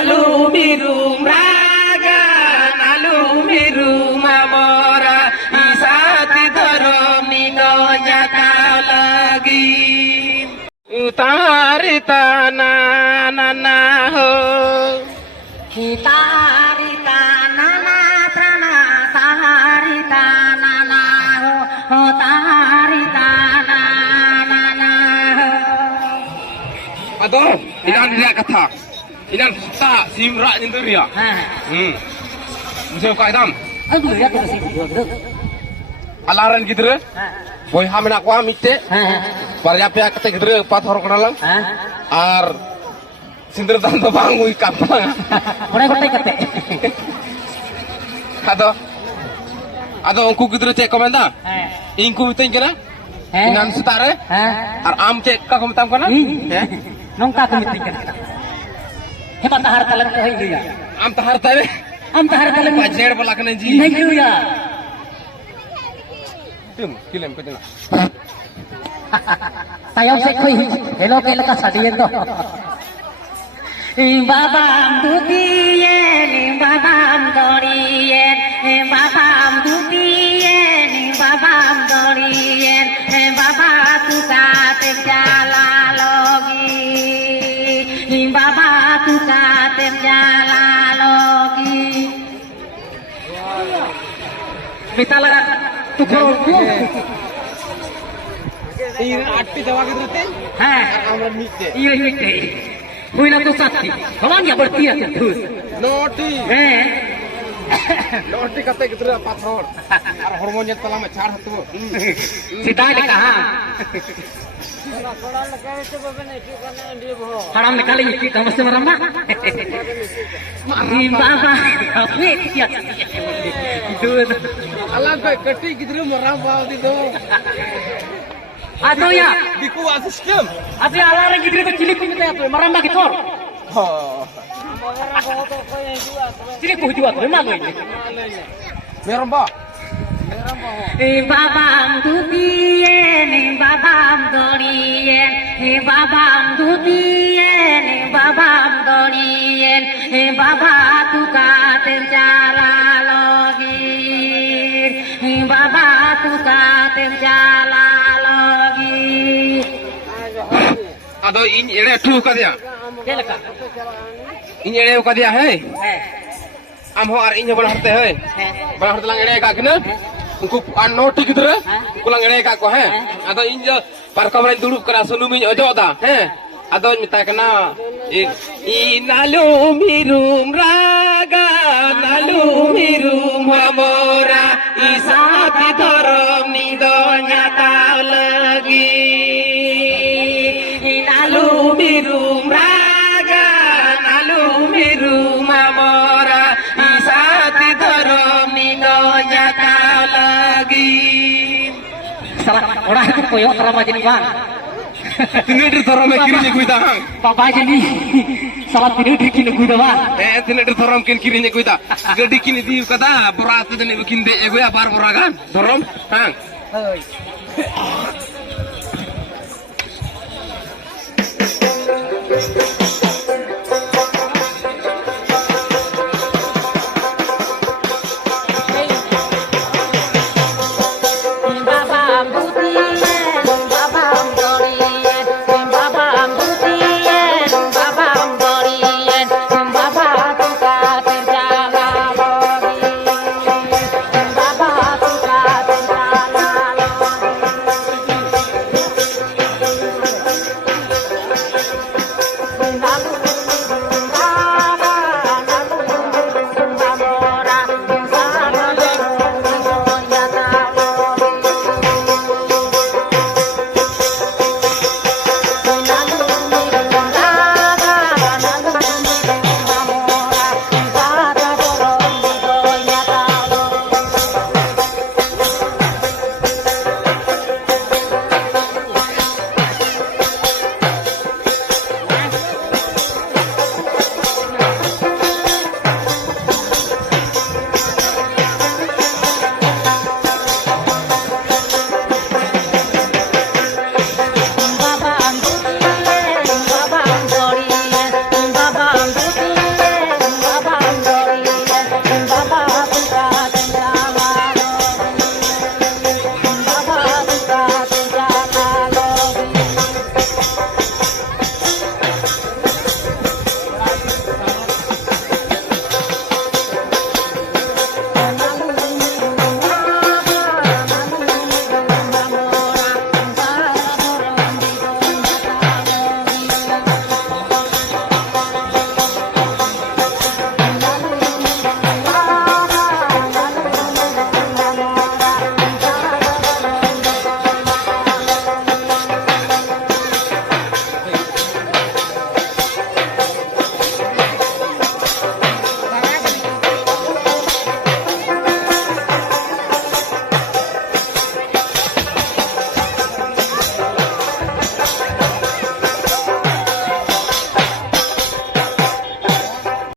nalu mirum raga nalu mirum amora isati dharam nido jata lagi utarita nana ho hitarita nana prana taharita nana ho taharita nana ho ado inan dia kata inan ta simra nyentur ya musim ka idam aduh ya terus itu alaran gidre boy hamena kwa mitte parya pya kate gidre pathor kanalang ar sindir dan bangui kapang ore gote kate ado ungku gidre cek komenda ingku mitain kana inan sutare ar am cek ka komentam kana nongka kumiting kana hebat tahar talan ko hoy ya am tahar tare bajer bola kana ji नहीं ya tim kilem ko dina tayo se koi hello ke laka sadiyen to babam dutiyen babam doriyen babam dutiyen babam doriyen baba tuka te jala logi baba tuka te jala logi kita laga tukro ini arti jawa gidre te amra mitte iya mitte huina tu satti kawan ya bertia terus noti noti kate gidre pathor ar hormonnya tala me char hatu सीधा ने कहा haram निकाले ये काम से मरम्बा बाबा अपने क्या दूध alam pe kati gidre maram baw di do atau ya diku asistem api alar gidre to cilik kita apa maramba gitu cilik ko juat malu ini meramba babam dutien babam dorien babam dutien babam dorien baba tuka tenjala logi baba tuka tenjala logi ado ini ere tu ka dia kelaka ini ere ka dia hai am ho ar inya bala harte hai bala harte lang ere ka kena ungku anoti gidre kulang ere ka ko hai ado inja parkam re dudup kara sunumi ojo da hai ado mita kena inalu mirum raga nalu mirum amora isati dharam nido nyata lagi inalu mirum raga nalu mirum amora isati dharam nido nyata lagi salah orang itu koyok ramah jadi bang tinir thoram kirinya kuida hang papa jadi salah tinir kini kuida bang tinir thoram kirinya kuida gadi kini di kada berat dene bikin de ego ya bar boragan thoram hang oi